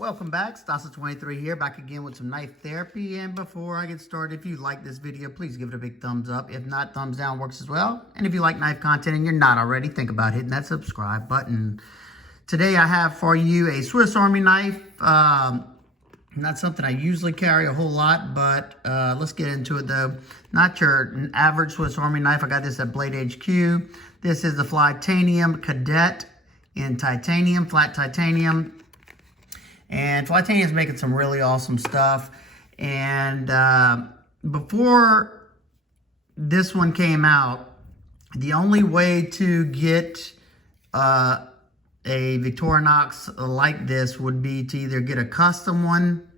Welcome back, Stasa23 here, back again with some knife therapy. And before I get started, if you like this video, please give it a big thumbs up. If not, thumbs down works as well. And if you like knife content and you're not already, think about hitting that subscribe button. Today I have for you a Swiss Army knife. Not something I usually carry a whole lot, but let's get into it though. Not your average Swiss Army knife. I got this at Blade HQ. This is the Flytanium Cadet in titanium, flat titanium. And Flytanium is making some really awesome stuff. And before this one came out, the only way to get a Victorinox like this would be to either get a custom one,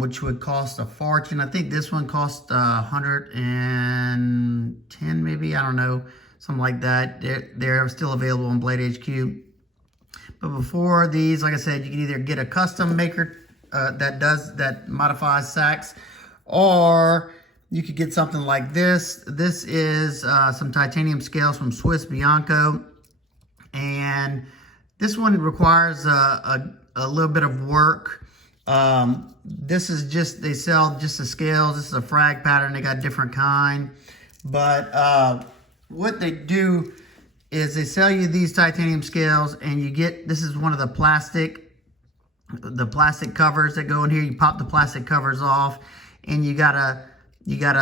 which would cost a fortune. I think this one cost 110 maybe, I don't know, something like that. They're still available on Blade HQ. But before these, like I said, you can either get a custom maker that modifies sacks, or you could get something like this. This is some titanium scales from Swiss Bianco, and this one requires a little bit of work. This is just, they sell just the scales. This is a frag pattern. They got different kind, but what they do is they sell you these titanium scales, and you get, this is one of the plastic covers that go in here. You pop the plastic covers off, and you gotta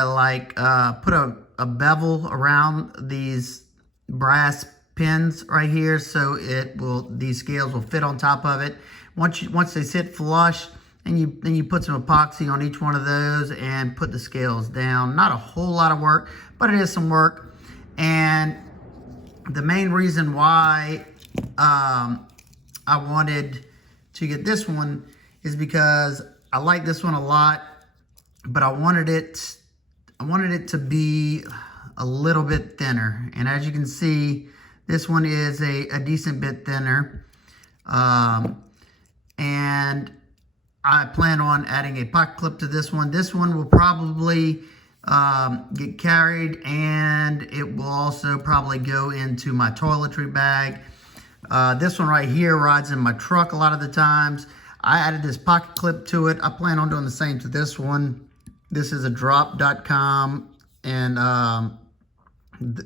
like put a bevel around these brass pins right here, so these scales will fit on top of it. Once they sit flush, and then you put some epoxy on each one of those and put the scales down. Not a whole lot of work, but it is some work. And the main reason why I wanted to get this one is because I like this one a lot, but I wanted it to be a little bit thinner. And as you can see, this one is a decent bit thinner. And I plan on adding a pocket clip to this one. This one will probably get carried, and it will also probably go into my toiletry bag. This one right here rides in my truck a lot of the times. I added this pocket clip to it. I plan on doing the same to this one. This is a drop.com, and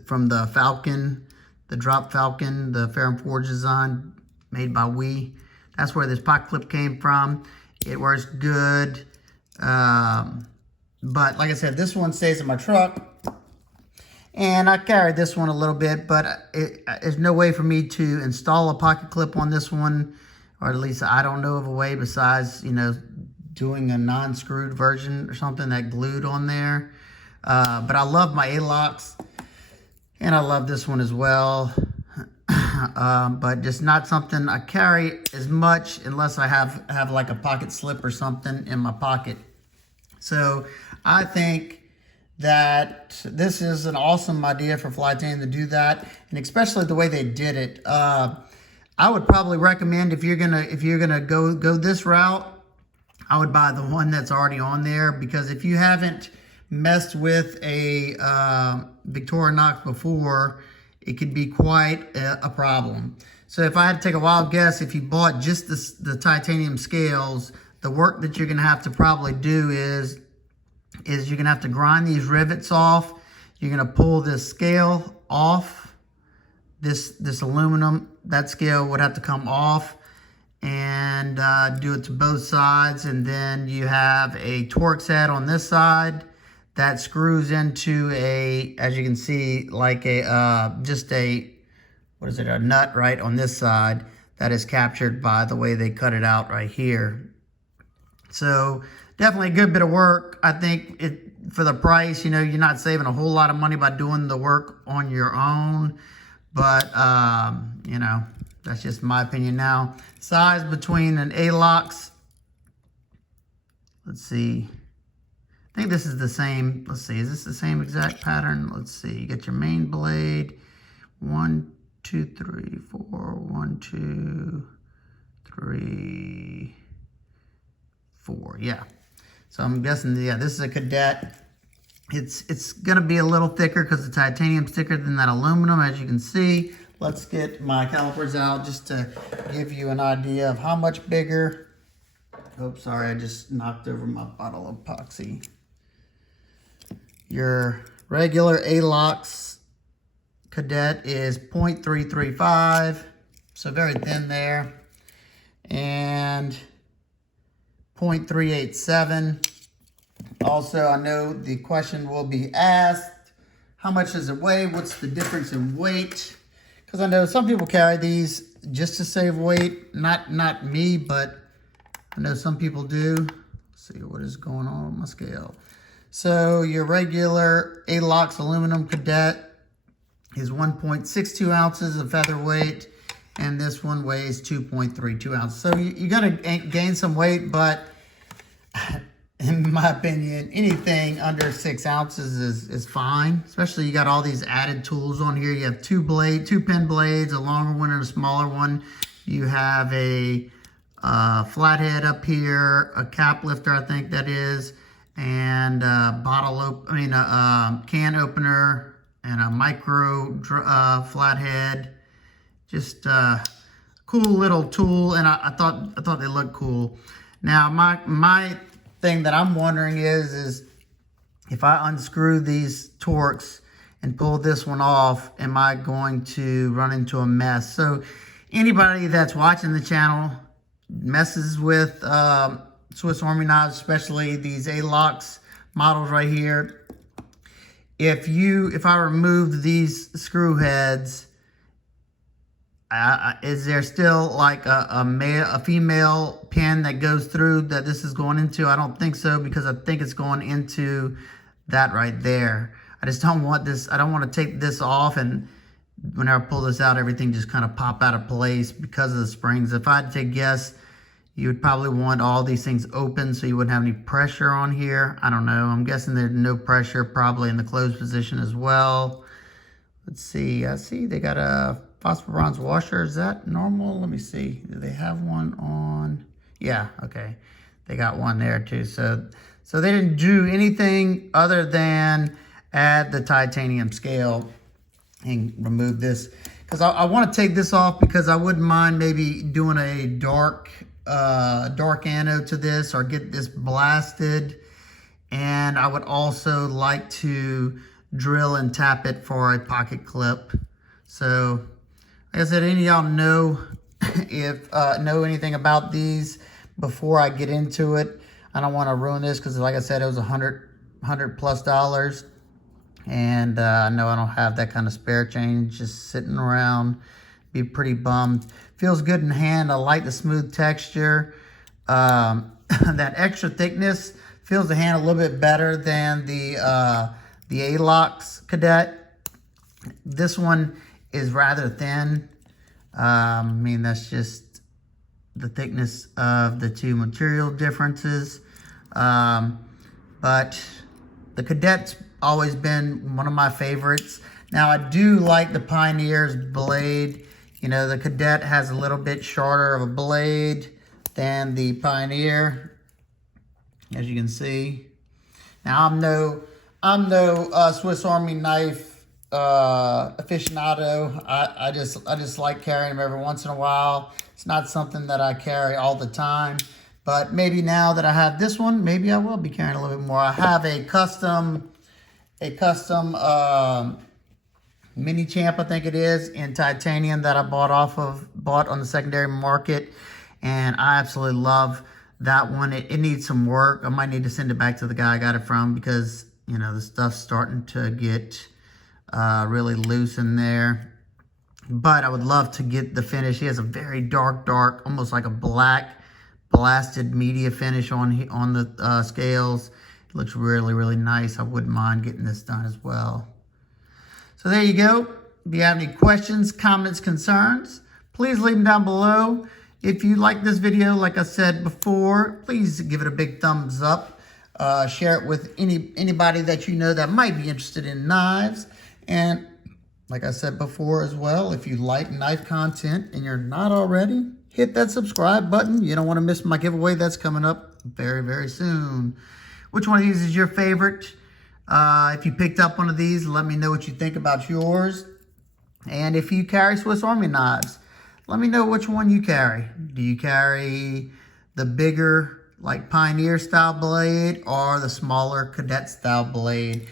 from the Falcon, the Drop Falcon, the Fair and Forge design made by We. That's where this pocket clip came from. It works good. But like I said, this one stays in my truck, and I carried this one a little bit, but there's no way for me to install a pocket clip on this one, or at least I don't know of a way besides, doing a non-screwed version or something that glued on there. But I love my A-locks, and I love this one as well. But just not something I carry as much unless I have like a pocket slip or something in my pocket. So I think that this is an awesome idea for Flytanium to do that, and especially the way they did it. I would probably recommend, if you're gonna go this route, I would buy the one that's already on there, because if you haven't messed with a Victorinox before, it could be quite a problem. So if I had to take a wild guess, if you bought just the titanium scales, the work that you're gonna have to probably do is you're gonna have to grind these rivets off. You're gonna pull this scale off, this aluminum, that scale would have to come off, and do it to both sides. And then you have a Torx head on this side that screws into as you can see, like a nut right on this side that is captured by the way they cut it out right here. So definitely a good bit of work. I think for the price, you're not saving a whole lot of money by doing the work on your own. But, that's just my opinion. Now, size between an A-locks, let's see. I think this is the same. Let's see, is this the same exact pattern? Let's see, you got your main blade. 1, 2, 3, 4, 1, 2, 3, 4, yeah. So I'm guessing, yeah, this is a Cadet. It's gonna be a little thicker because the titanium's thicker than that aluminum, as you can see. let's get my calipers out just to give you an idea of how much bigger. Oh, sorry, I just knocked over my bottle of epoxy. Your regular ALOX Cadet is 0.335, so very thin there, and 0.387. Also, I know the question will be asked, how much does it weigh? What's the difference in weight? Because I know some people carry these just to save weight. Not me, but I know some people do. Let's see what is going on with my scale. So your regular ALOX aluminum Cadet is 1.62 ounces of featherweight, and this one weighs 2.32 ounces. So you're gonna gain some weight, but in my opinion, anything under 6 ounces is fine. Especially you got all these added tools on here. You have two pin blades, a longer one and a smaller one. You have a flathead up here, a cap lifter, I think that is, and a can opener, and a micro flathead. Just cool little tool, and I thought they looked cool. Now my thing that I'm wondering is if I unscrew these Torx and pull this one off, am I going to run into a mess? So anybody that's watching the channel messes with Swiss Army knives, especially these ALOX models right here. If I remove these screw heads, is there still like a female pin that goes through that this is going into? I don't think so, because I think it's going into that right there. I just don't want this. I don't want to take this off, and whenever I pull this out, everything just kind of pop out of place because of the springs. If I had to guess, you would probably want all these things open so you wouldn't have any pressure on here. I don't know. I'm guessing there's no pressure probably in the closed position as well. Let's see. I see they got a phosphor bronze washer. Is that normal? Let me see. Do they have one on? Yeah, okay. They got one there too. So they didn't do anything other than add the titanium scale and remove this. Because I want to take this off, because I wouldn't mind maybe doing a dark anode to this, or get this blasted. And I would also like to drill and tap it for a pocket clip. So like I said, any of y'all know know anything about these before I get into it? I don't want to ruin this, because like I said, it was $100+ and I know I don't have that kind of spare change just sitting around. Be pretty bummed. Feels good in hand. I like the smooth texture. That extra thickness feels the hand a little bit better than the ALOX Cadet. This one is rather thin. I mean, that's just the thickness of the two material differences. But the Cadet's always been one of my favorites. Now, I do like the Pioneer's blade. You know, the Cadet has a little bit shorter of a blade than the Pioneer, as you can see. Now, I'm no Swiss Army knife aficionado. I just like carrying them every once in a while. It's not something that I carry all the time, but maybe now that I have this one, maybe I will be carrying a little bit more. I have a custom mini champ, I think it is, in titanium that I bought on the secondary market, and I absolutely love that one. It needs some work. I might need to send it back to the guy I got it from, because you know, the stuff's starting to get really loose in there. But I would love to get the finish. He has a very dark, almost like a black blasted media finish on the scales. It looks really, really nice. I wouldn't mind getting this done as well. So there you go. If you have any questions, comments, concerns, please leave them down below. If you like this video, like I said before, please give it a big thumbs up. Share it with anybody that you know that might be interested in knives. And like I said before as well, if you like knife content and you're not already, hit that subscribe button. You don't want to miss my giveaway that's coming up very, very soon. Which one of these is your favorite? If you picked up one of these, let me know what you think about yours. And if you carry Swiss Army knives, let me know which one you carry. Do you carry the bigger, like Pioneer style blade, or the smaller Cadet style blade?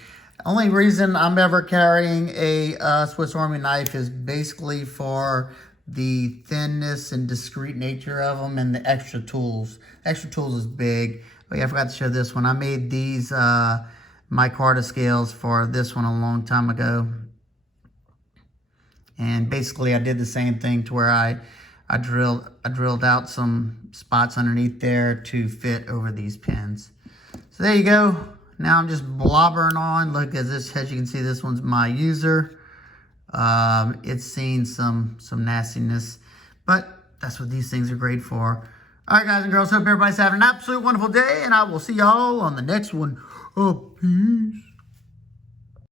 Only reason I'm ever carrying a Swiss Army knife is basically for the thinness and discreet nature of them and the extra tools. Extra tools is big. Oh yeah, I forgot to show this one. I made these micarta scales for this one a long time ago. And basically I did the same thing to where I drilled out some spots underneath there to fit over these pins. So there you go. Now I'm just blobbering on. Look at this, as you can see, this one's my user. It's seen some nastiness, but that's what these things are great for. All right, guys and girls, hope everybody's having an absolute wonderful day, and I will see y'all on the next one. Oh, peace.